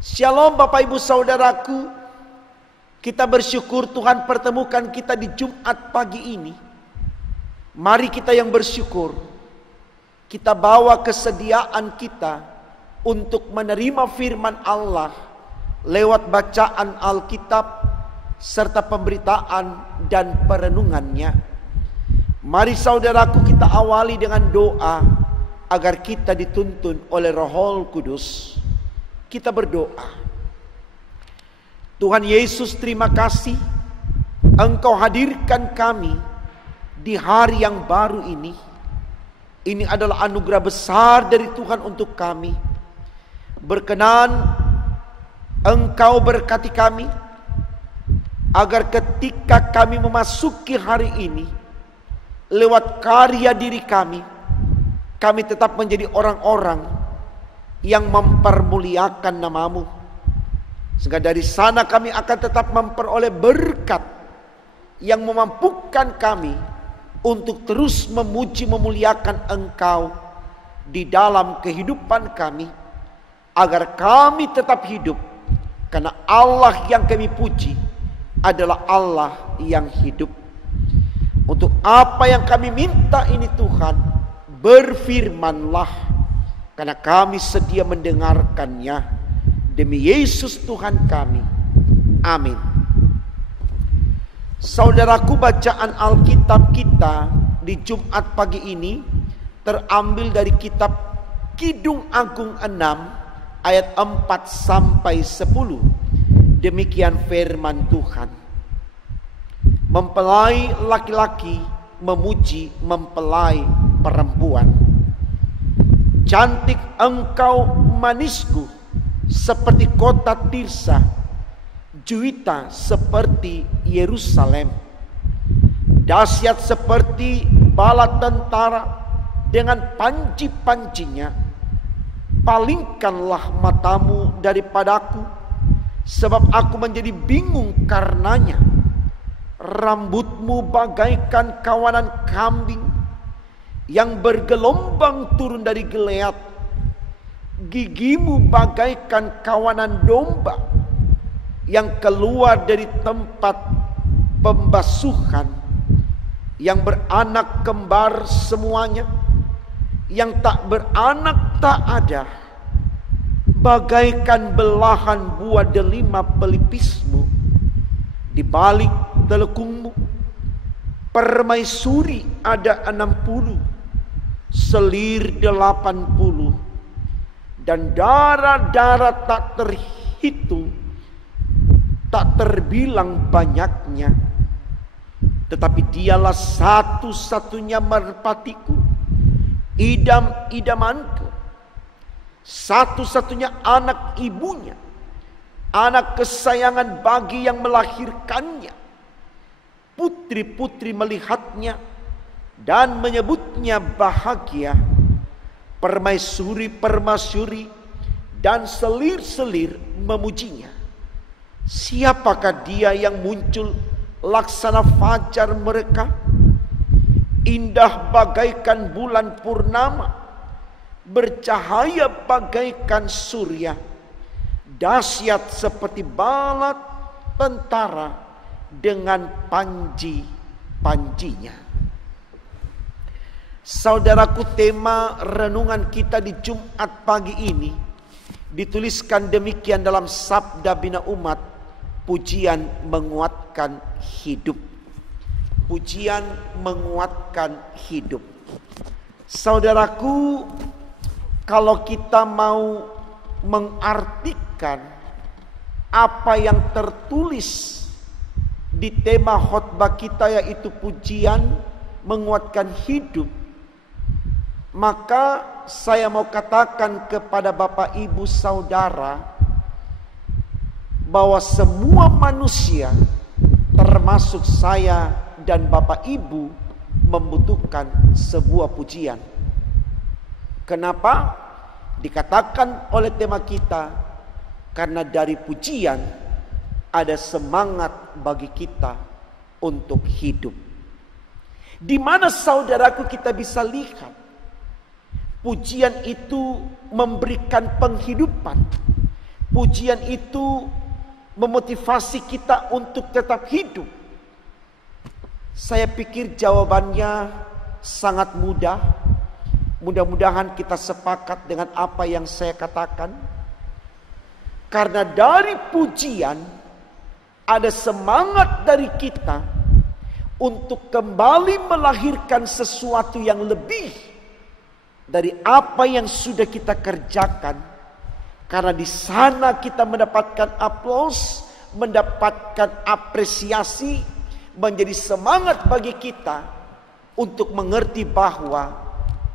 Shalom Bapak Ibu Saudaraku. Kita bersyukur Tuhan pertemukan kita di Jumat pagi ini. Mari kita yang bersyukur, kita bawa kesediaan kita untuk menerima firman Allah lewat bacaan Alkitab serta pemberitaan dan perenungannya. Mari saudaraku, kita awali dengan doa agar kita dituntun oleh Roh Kudus. Kita berdoa. Tuhan Yesus, terima kasih Engkau hadirkan kami di hari yang baru ini. Ini adalah anugerah besar dari Tuhan untuk kami. Berkenan Engkau berkati kami, agar ketika kami memasuki hari ini, lewat karya diri kami tetap menjadi orang-orang yang mempermuliakan nama-Mu. Sehingga dari sana kami akan tetap memperoleh berkat yang memampukan kami untuk terus memuji memuliakan Engkau di dalam kehidupan kami, agar kami tetap hidup, karena Allah yang kami puji adalah Allah yang hidup. Untuk apa yang kami minta ini Tuhan, berfirmanlah, karena kami sedia mendengarkannya. Demi Yesus Tuhan kami. Amin. Saudaraku, bacaan Alkitab kita di Jumat pagi ini terambil dari kitab Kidung Agung 6 ayat 4 sampai 10. Demikian firman Tuhan. Mempelai laki-laki memuji mempelai perempuan. Cantik engkau manisku, seperti kota Tirsa, Juwita seperti Yerusalem. Dahsyat seperti bala tentara dengan panci-pancinya. Palingkanlah matamu daripadaku, sebab aku menjadi bingung karenanya. Rambutmu bagaikan kawanan kambing yang bergelombang turun dari geleat. Gigimu bagaikan kawanan domba yang keluar dari tempat pembasuhan, yang beranak kembar semuanya, yang tak beranak tak ada. Bagaikan belahan buah delima pelipismu, di balik telekungmu permaisuri ada 60, selir 80, dan darah-darah tak terhitung, tak terbilang banyaknya. Tetapi dialah satu-satunya merpatiku, idam-idamanku, satu-satunya anak ibunya, anak kesayangan bagi yang melahirkannya. Putri-putri melihatnya dan menyebutnya bahagia. Permaisuri-permaisuri dan selir-selir memujinya. Siapakah dia yang muncul laksana fajar mereka? Indah bagaikan bulan purnama, bercahaya bagaikan surya. Dahsyat seperti bala tentara dengan panji-panjinya. Saudaraku, tema renungan kita di Jumat pagi ini dituliskan demikian dalam Sabda Bina Umat, pujian menguatkan hidup. Pujian menguatkan hidup. Saudaraku, kalau kita mau mengartikan apa yang tertulis di tema khotbah kita, yaitu pujian menguatkan hidup, maka saya mau katakan kepada Bapak Ibu Saudara bahwa semua manusia, termasuk saya dan Bapak Ibu, membutuhkan sebuah pujian. Kenapa dikatakan oleh tema kita? Karena dari pujian ada semangat bagi kita untuk hidup. Di mana saudaraku kita bisa lihat pujian itu memberikan penghidupan, pujian itu memotivasi kita untuk tetap hidup? Saya pikir jawabannya sangat mudah. Mudah-mudahan kita sepakat dengan apa yang saya katakan. Karena dari pujian ada semangat dari kita untuk kembali melahirkan sesuatu yang lebih dari apa yang sudah kita kerjakan. Karena di sana kita mendapatkan aplaus, mendapatkan apresiasi, menjadi semangat bagi kita untuk mengerti bahwa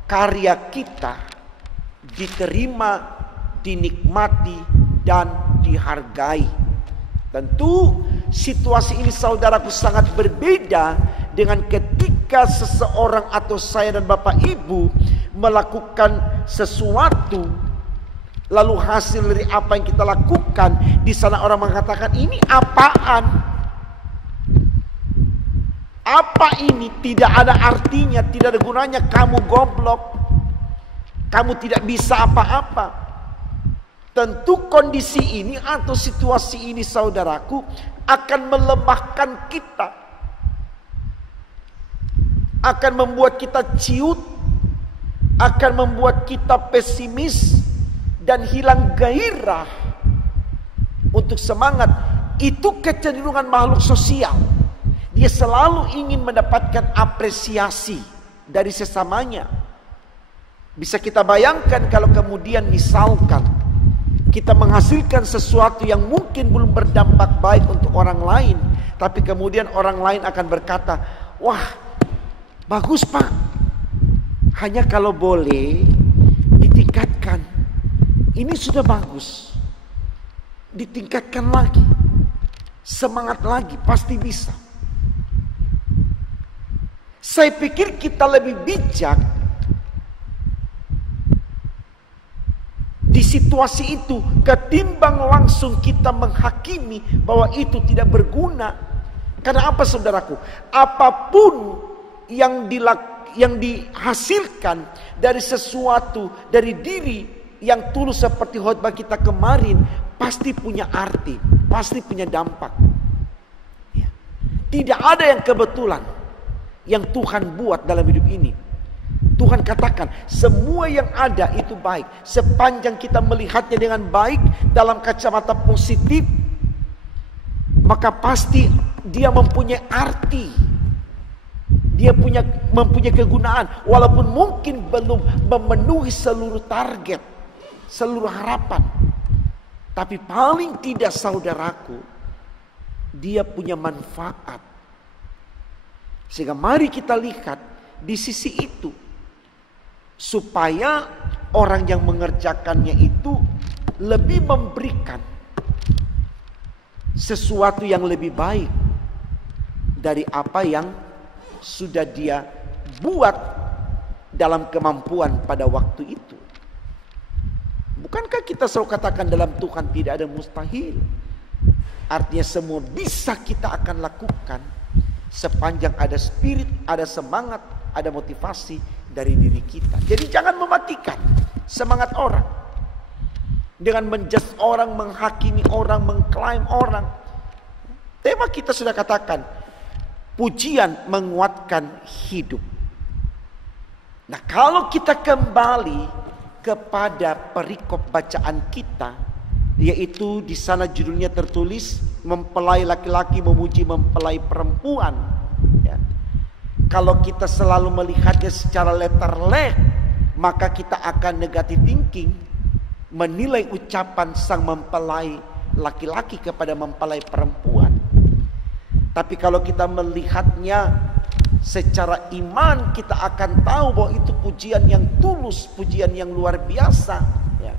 karya kita diterima, dinikmati, dan dihargai. Tentu situasi ini saudaraku sangat berbeda dengan ketika seseorang atau saya dan Bapak Ibu melakukan sesuatu, lalu hasil dari apa yang kita lakukan, di sana orang mengatakan, ini apaan? Apa ini? Tidak ada artinya, tidak ada gunanya, kamu goblok, kamu tidak bisa apa-apa. Tentu kondisi ini atau situasi ini saudaraku akan melemahkan kita, akan membuat kita ciut, akan membuat kita pesimis dan hilang gairah untuk semangat. Itu kecenderungan makhluk sosial. Dia selalu ingin mendapatkan apresiasi dari sesamanya. Bisa kita bayangkan kalau kemudian misalkan kita menghasilkan sesuatu yang mungkin belum berdampak baik untuk orang lain, tapi kemudian orang lain akan berkata, wah bagus Pak, hanya kalau boleh ditingkatkan, ini sudah bagus, ditingkatkan lagi, semangat lagi, pasti bisa. Saya pikir kita lebih bijak di situasi itu ketimbang langsung kita menghakimi bahwa itu tidak berguna. Karena apa saudaraku? Apapun yang dihasilkan dari sesuatu, dari diri yang tulus seperti khotbah kita kemarin, pasti punya arti, pasti punya dampak. Ya. Tidak ada yang kebetulan yang Tuhan buat dalam hidup ini. Tuhan katakan semua yang ada itu baik, sepanjang kita melihatnya dengan baik dalam kacamata positif, maka pasti dia mempunyai arti, dia mempunyai kegunaan, walaupun mungkin belum memenuhi seluruh target, seluruh harapan, tapi paling tidak saudaraku, dia punya manfaat. Sehingga mari kita lihat di sisi itu, supaya orang yang mengerjakannya itu lebih memberikan sesuatu yang lebih baik dari apa yang sudah dia buat dalam kemampuan pada waktu itu. Bukankah kita selalu katakan dalam Tuhan tidak ada mustahil? Artinya semua bisa kita akan lakukan sepanjang ada spirit, ada semangat, ada motivasi dari diri kita. Jadi jangan mematikan semangat orang dengan menjudge orang, menghakimi orang, mengklaim orang. Tema kita sudah katakan, pujian menguatkan hidup. Nah, kalau kita kembali kepada perikop bacaan kita, yaitu di sana judulnya tertulis mempelai laki-laki memuji mempelai perempuan. Ya. Kalau kita selalu melihatnya secara letterlek, maka kita akan negative thinking, menilai ucapan sang mempelai laki-laki kepada mempelai perempuan. Tapi kalau kita melihatnya secara iman, kita akan tahu bahwa itu pujian yang tulus, pujian yang luar biasa. Ya.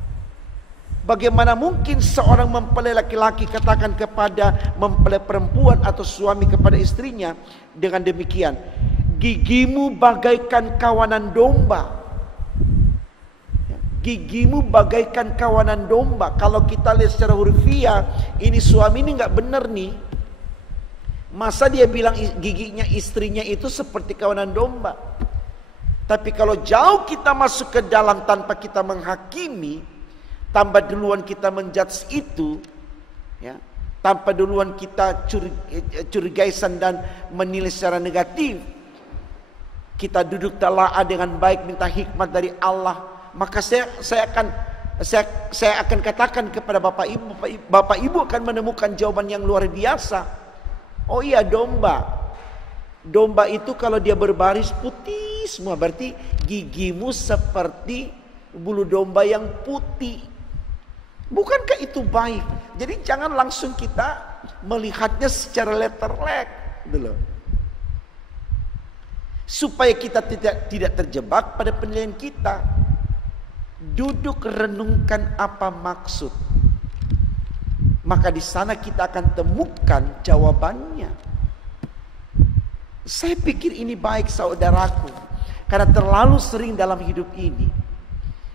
Bagaimana mungkin seorang mempelai laki-laki katakan kepada mempelai perempuan atau suami kepada istrinya dengan demikian, gigimu bagaikan kawanan domba. Gigimu bagaikan kawanan domba. Kalau kita lihat secara hurufiah, ini suami ini nggak benar nih. Masa dia bilang giginya istrinya itu seperti kawanan domba? Tapi kalau jauh kita masuk ke dalam tanpa kita menghakimi, tanpa duluan kita menjudge itu, ya, tanpa duluan kita curigaisan dan menilai secara negatif, kita duduk telaah dengan baik, minta hikmat dari Allah, maka saya akan katakan kepada Bapak Ibu akan menemukan jawaban yang luar biasa. Oh iya, domba itu kalau dia berbaris putih semua, berarti gigimu seperti bulu domba yang putih. Bukankah itu baik? Jadi jangan langsung kita melihatnya secara letterlek dulu. Supaya kita tidak terjebak pada penilaian kita. Duduk renungkan apa maksud. Maka di sana kita akan temukan jawabannya. Saya pikir ini baik, saudaraku. Karena terlalu sering dalam hidup ini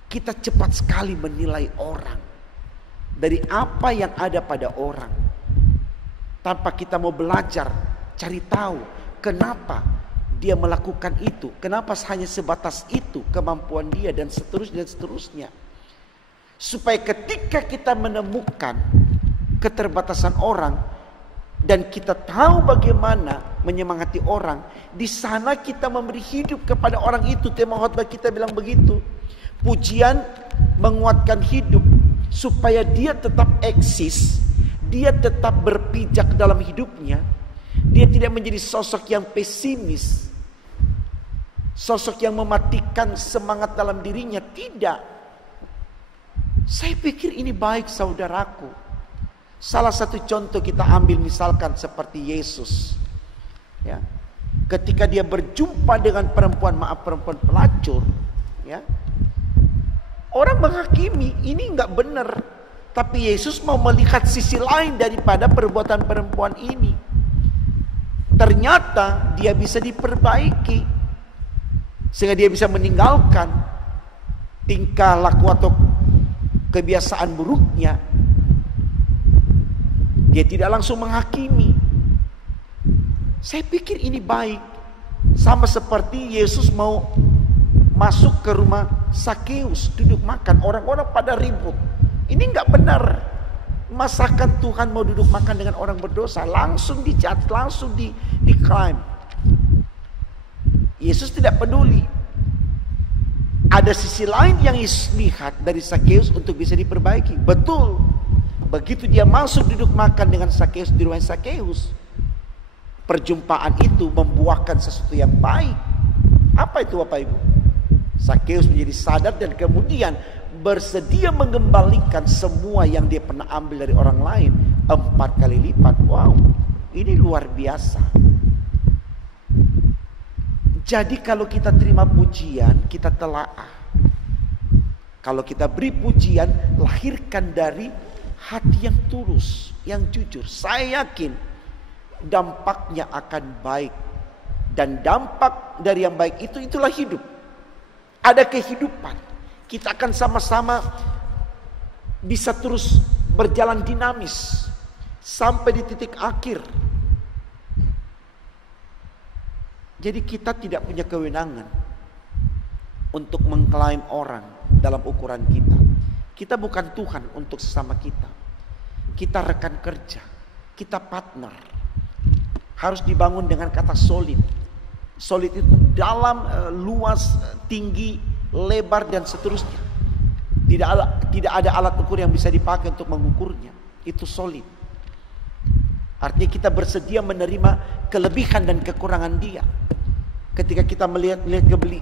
kita cepat sekali menilai orang dari apa yang ada pada orang, tanpa kita mau belajar, cari tahu kenapa dia melakukan itu, kenapa hanya sebatas itu kemampuan dia, dan seterusnya. Supaya ketika kita menemukan keterbatasan orang dan kita tahu bagaimana menyemangati orang, di sana kita memberi hidup kepada orang itu. Tema khotbah kita bilang begitu. Pujian menguatkan hidup supaya dia tetap eksis, dia tetap berpijak dalam hidupnya. Dia tidak menjadi sosok yang pesimis, sosok yang mematikan semangat dalam dirinya. Tidak. Saya pikir ini baik, saudaraku. Salah satu contoh kita ambil misalkan seperti Yesus, ya, ketika dia berjumpa dengan perempuan pelacur, ya, orang menghakimi ini nggak benar, tapi Yesus mau melihat sisi lain daripada perbuatan perempuan ini. Ternyata dia bisa diperbaiki sehingga dia bisa meninggalkan tingkah laku atau kebiasaan buruknya. Dia tidak langsung menghakimi. Saya pikir ini baik. Sama seperti Yesus mau masuk ke rumah Sakeus, duduk makan, orang-orang pada ribut. Ini nggak benar. Masakan Tuhan mau duduk makan dengan orang berdosa, langsung dijudge, langsung diklaim. Yesus tidak peduli. Ada sisi lain yang Yesus lihat dari Sakeus untuk bisa diperbaiki. Betul. Begitu dia masuk duduk makan dengan Sakeus di rumah Sakeus, perjumpaan itu membuahkan sesuatu yang baik. Apa itu, Bapak Ibu? Sakeus menjadi sadar dan kemudian bersedia mengembalikan semua yang dia pernah ambil dari orang lain 4 kali lipat. Wow, ini luar biasa. Jadi kalau kita terima pujian, kita telaah. Kalau kita beri pujian, lahirkan dari hati yang tulus, yang jujur. Saya yakin dampaknya akan baik. Dan dampak dari yang baik itu, itulah hidup. Ada kehidupan. Kita akan sama-sama bisa terus berjalan dinamis sampai di titik akhir. Jadi kita tidak punya kewenangan untuk mengklaim orang dalam ukuran kita. Kita bukan Tuhan untuk sesama kita. Kita rekan kerja, kita partner. Harus dibangun dengan kata solid. Solid itu dalam, luas, tinggi, lebar dan seterusnya. Tidak ada alat ukur yang bisa dipakai untuk mengukurnya. Itu solid. Artinya kita bersedia menerima kelebihan dan kekurangan dia. Ketika kita melihat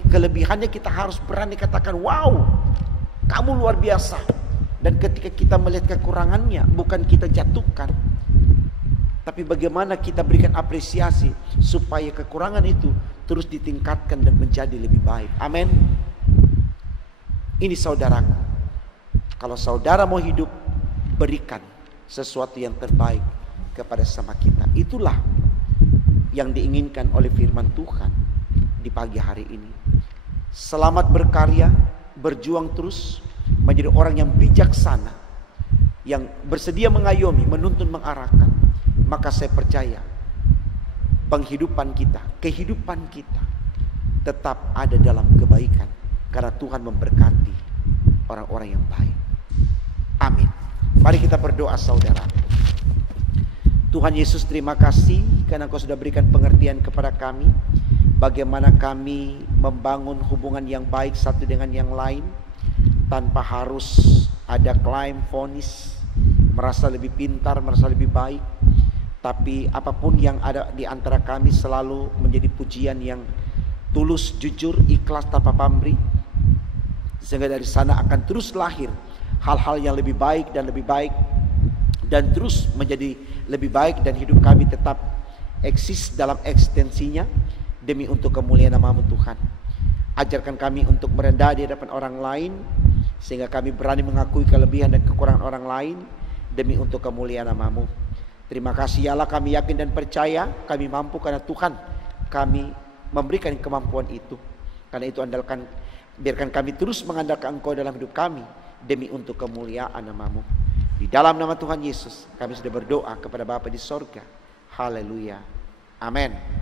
kelebihannya, kita harus berani katakan, wow, kamu luar biasa. Dan ketika kita melihat kekurangannya, bukan kita jatuhkan, tapi bagaimana kita berikan apresiasi supaya kekurangan itu terus ditingkatkan dan menjadi lebih baik. Amin. Ini saudaraku, kalau saudara mau hidup, berikan sesuatu yang terbaik kepada sesama kita. Itulah yang diinginkan oleh firman Tuhan di pagi hari ini. Selamat berkarya, berjuang terus, menjadi orang yang bijaksana, yang bersedia mengayomi, menuntun, mengarahkan. Maka saya percaya penghidupan kita, kehidupan kita tetap ada dalam kebaikan, karena Tuhan memberkati orang-orang yang baik. Amin. Mari kita berdoa saudara. Tuhan Yesus, terima kasih karena Engkau sudah berikan pengertian kepada kami bagaimana kami membangun hubungan yang baik satu dengan yang lain tanpa harus ada klaim, vonis, merasa lebih pintar, merasa lebih baik. Tapi apapun yang ada di antara kami selalu menjadi pujian yang tulus, jujur, ikhlas, tanpa pamrih. Sehingga dari sana akan terus lahir hal-hal yang lebih baik dan lebih baik, dan terus menjadi lebih baik, dan hidup kami tetap eksis dalam ekstensinya demi untuk kemuliaan nama-Mu Tuhan. Ajarkan kami untuk merendah di hadapan orang lain sehingga kami berani mengakui kelebihan dan kekurangan orang lain demi untuk kemuliaan nama-Mu. Terima kasih ya Allah, kami yakin dan percaya kami mampu karena Tuhan kami memberikan kemampuan itu. Karena itu biarkan kami terus mengandalkan Engkau dalam hidup kami demi untuk kemuliaan nama-Mu. Di dalam nama Tuhan Yesus kami sudah berdoa kepada Bapa di sorga. Haleluya. Amin.